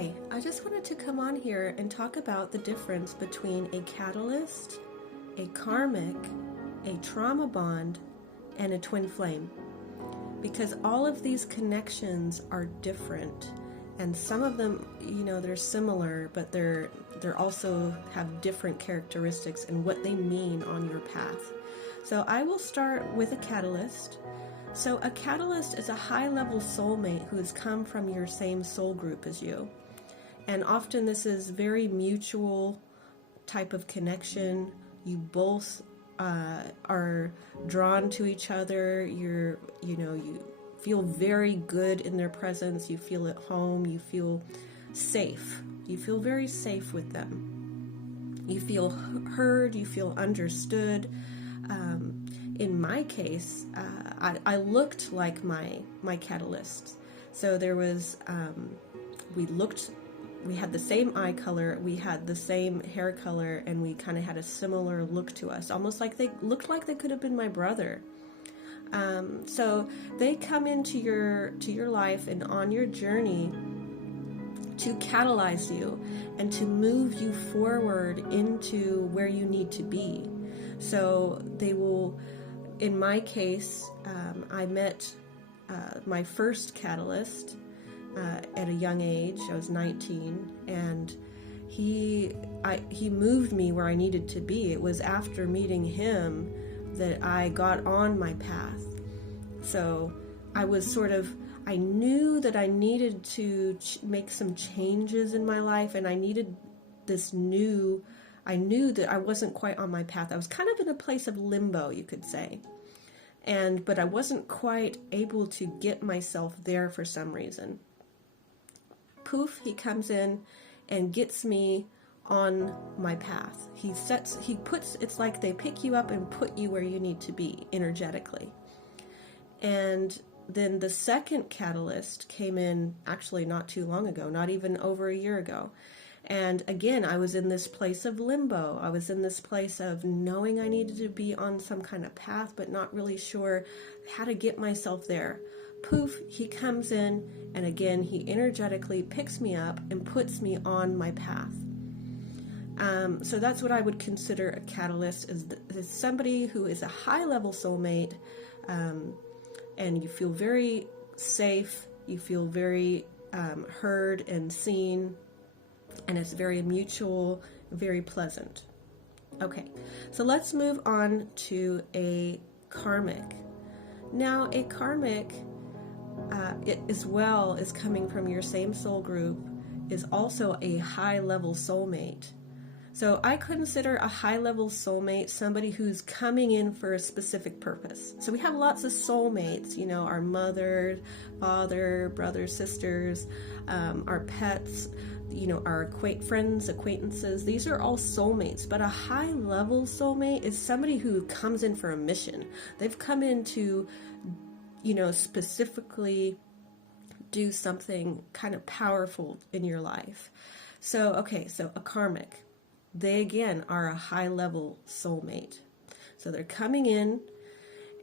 Hi, I just wanted to come on here and talk about the difference between a catalyst, a karmic, a trauma bond, and a twin flame. Because all of these connections are different, and some of them, they're similar, but they're also have different characteristics and what they mean on your path. So I will start with a catalyst. So a catalyst is a high-level soulmate who has come from your same soul group as you. And often this is very mutual type of connection. You both are drawn to each other. You feel very good in their presence. You feel at home. You feel safe. You feel very safe with them. You feel heard. You feel understood. In my case, I looked like my catalyst. So there was, we had the same eye color, we had the same hair color, and we kind of had a similar look to us, almost like they looked like they could have been my brother. So they come into your life and on your journey to catalyze you and to move you forward into where you need to be. So they will, in my case, I met my first catalyst at a young age. I was 19, and he moved me where I needed to be. It was after meeting him that I got on my path. So I knew that I needed to make some changes in my life, and I knew that I wasn't quite on my path. I was kind of in a place of limbo, you could say. But I wasn't quite able to get myself there for some reason. Poof, he comes in and gets me on my path. It's like they pick you up and put you where you need to be energetically. And then the second catalyst came in actually not too long ago, not even over a year ago. And again, I was in this place of limbo. I was in this place of knowing I needed to be on some kind of path, but not really sure how to get myself there. Poof, he comes in, and again, he energetically picks me up and puts me on my path. So that's what I would consider a catalyst, is somebody who is a high-level soulmate, and you feel very safe, you feel very heard and seen, and it's very mutual, very pleasant. Okay, so let's move on to a karmic. Now, a karmic, it as well as coming from your same soul group, is also a high-level soulmate. So I consider a high-level soulmate somebody who's coming in for a specific purpose. So we have lots of soulmates, our mother, father, brothers, sisters, our pets, our friends, acquaintances. These are all soulmates, but a high-level soulmate is somebody who comes in for a mission. They've come in to, specifically do something kind of powerful in your life. So a karmic. They, again, are a high-level soulmate. So they're coming in,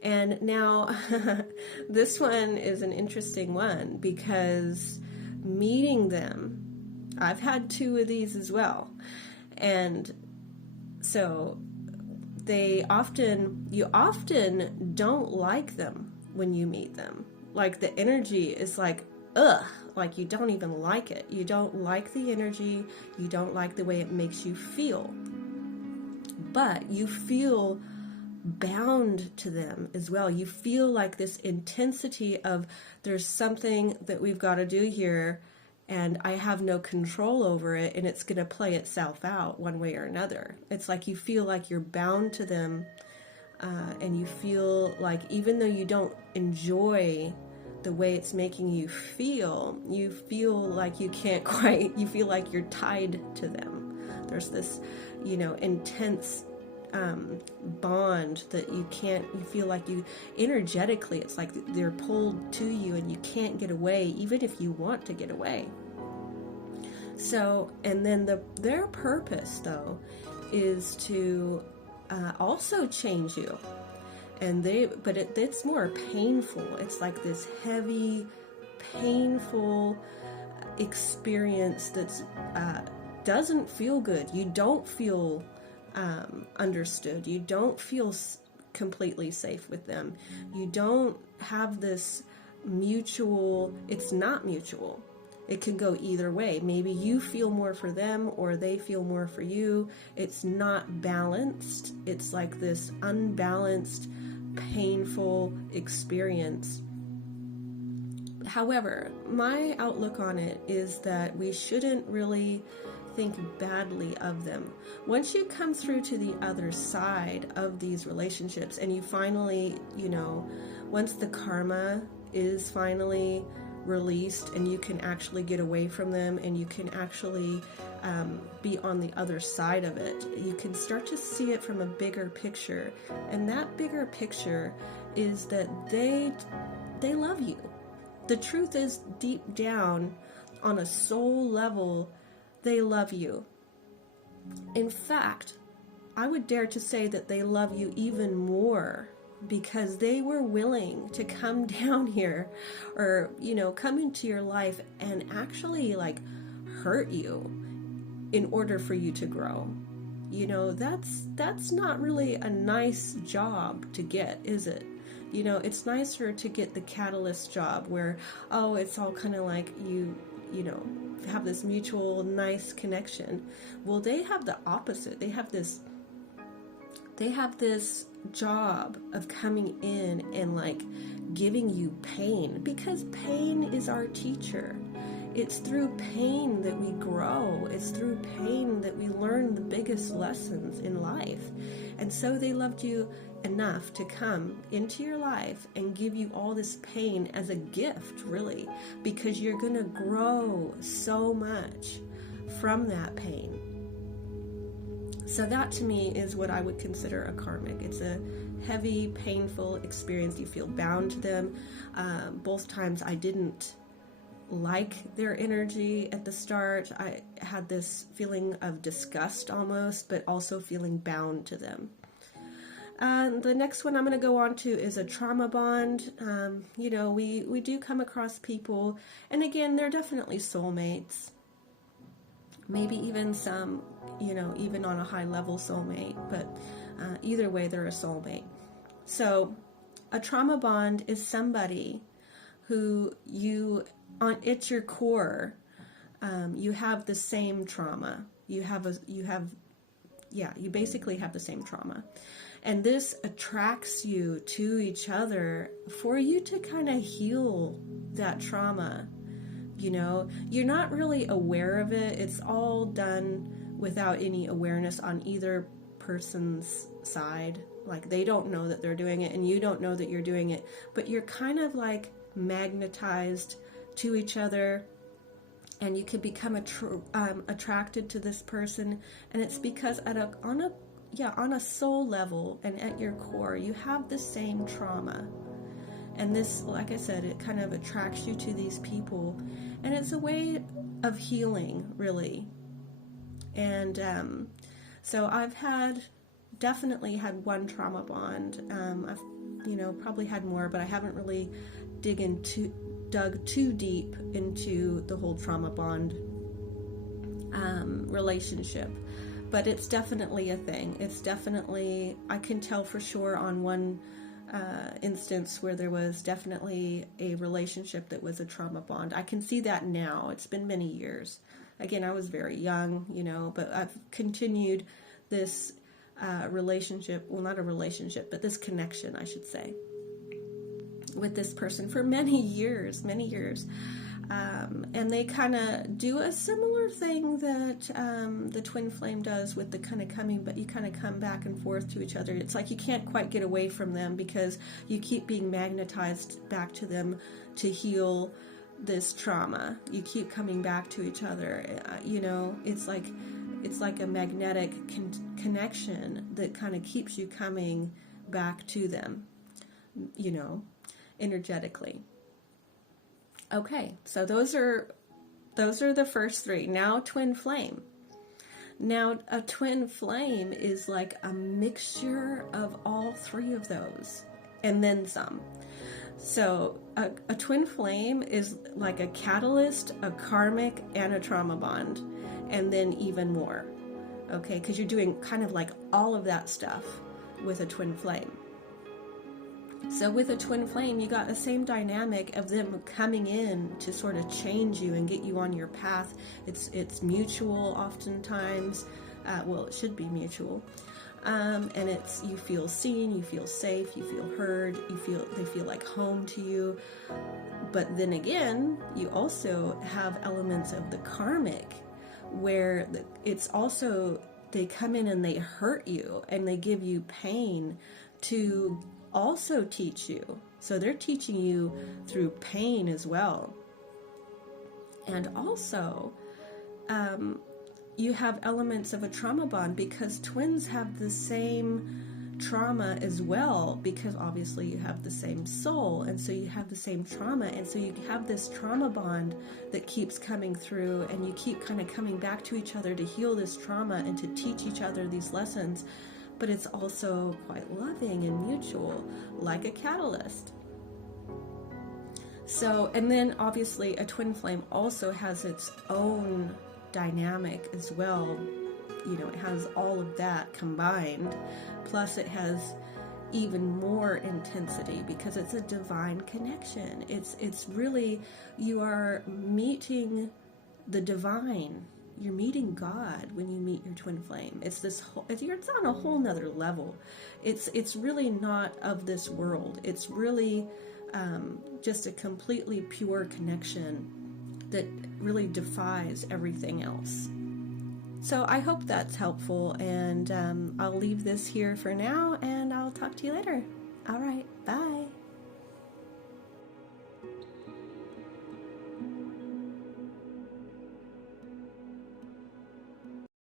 and now this one is an interesting one because meeting them, I've had two of these as well. And so you often don't like them when you meet them. Like the energy is like, ugh, like you don't even like it. You don't like the energy. You don't like the way it makes you feel. But you feel bound to them as well. You feel like this intensity of there's something that we've got to do here, and I have no control over it, and it's going to play itself out one way or another. It's like you feel like you're bound to them, and you feel like even though you don't enjoy the way it's making you feel like you can't quite, you feel like you're tied to them. There's this, intense bond that you feel like you energetically, it's like they're pulled to you and you can't get away, even if you want to get away. So, and then their purpose though is to also change you. It's more painful. It's like this heavy, painful, experience that's doesn't feel good. You don't feel understood. You don't feel completely safe with them. You don't have this mutual, it's not mutual. It can go either way. Maybe you feel more for them or they feel more for you. It's not balanced. It's like this unbalanced, painful experience. However, my outlook on it is that we shouldn't really think badly of them. Once you come through to the other side of these relationships and you finally, once the karma is finally released and you can actually get away from them and you can actually be on the other side of it, you can start to see it from a bigger picture. And that bigger picture is that they love you. The truth is, deep down on a soul level, they love you. In fact, I would dare to say that they love you even more because they were willing to come down here or, come into your life and actually hurt you in order for you to grow. That's not really a nice job to get, is it? It's nicer to get the catalyst job where, it's all kind of like you have this mutual nice connection. Well, they have the opposite. They have this job of coming in and giving you pain, because pain is our teacher. It's through pain that we grow. It's through pain that we learn the biggest lessons in life. And so they loved you enough to come into your life and give you all this pain as a gift, really, because you're going to grow so much from that pain. So that to me is what I would consider a karmic. It's a heavy, painful experience. You feel bound to them. Both times I didn't like their energy at the start. I had this feeling of disgust almost, but also feeling bound to them. The next one I'm going to go on to is a trauma bond. We do come across people, and again, they're definitely soulmates. Maybe even some, even on a high level soulmate, but either way, they're a soulmate. So a trauma bond is somebody who at your core, you have the same trauma. You basically have the same trauma. And this attracts you to each other for you to kind of heal that trauma. You're not really aware of it. It's all done without any awareness on either person's side. They don't know that they're doing it and you don't know that you're doing it, but you're kind of magnetized to each other, and you can become attracted to this person. And it's because on a soul level and at your core, you have the same trauma. And this, like I said, it kind of attracts you to these people. And it's a way of healing, really. And so I've definitely had one trauma bond. I've, probably had more, but I haven't really dug too deep into the whole trauma bond relationship. But it's definitely a thing. It's definitely, I can tell for sure on one instance where there was definitely a relationship that was a trauma bond. I can see that now. It's been many years. Again, I was very young, but I've continued this relationship, well, not a relationship, but this connection, I should say, with this person for many years. And they kind of do a similar thing that the twin flame does with the kind of coming, but you kind of come back and forth to each other. It's like you can't quite get away from them because you keep being magnetized back to them to heal this trauma. You keep coming back to each other. It's like a magnetic connection that kind of keeps you coming back to them, energetically. Okay, so those are the first three. Now twin flame. Now a twin flame is like a mixture of all three of those and then some. So a twin flame is like a catalyst, a karmic, and a trauma bond, and then even more. Okay, because you're doing kind of like all of that stuff with a twin flame. So with a twin flame, you got the same dynamic of them coming in to sort of change you and get you on your path. It's mutual oftentimes. Well, it should be mutual. And it's, you feel seen, you feel safe, you feel heard, they feel like home to you. But then again, you also have elements of the karmic, where it's also, they come in and they hurt you and they give you pain to also teach you. So they're teaching you through pain as well. And also, you have elements of a trauma bond, because twins have the same trauma as well, because obviously you have the same soul, and so you have the same trauma, and so you have this trauma bond that keeps coming through, and you keep kind of coming back to each other to heal this trauma and to teach each other these lessons. But it's also quite loving and mutual, like a catalyst. So, and then obviously a twin flame also has its own dynamic as well. You know, it has all of that combined, plus it has even more intensity because it's a divine connection. It's really, you are meeting the divine. You're meeting God when you meet your twin flame. It's this whole, it's on a whole nother level. It's really not of this world. It's really just a completely pure connection that really defies everything else. So I hope that's helpful, and I'll leave this here for now, and I'll talk to you later. All right, bye.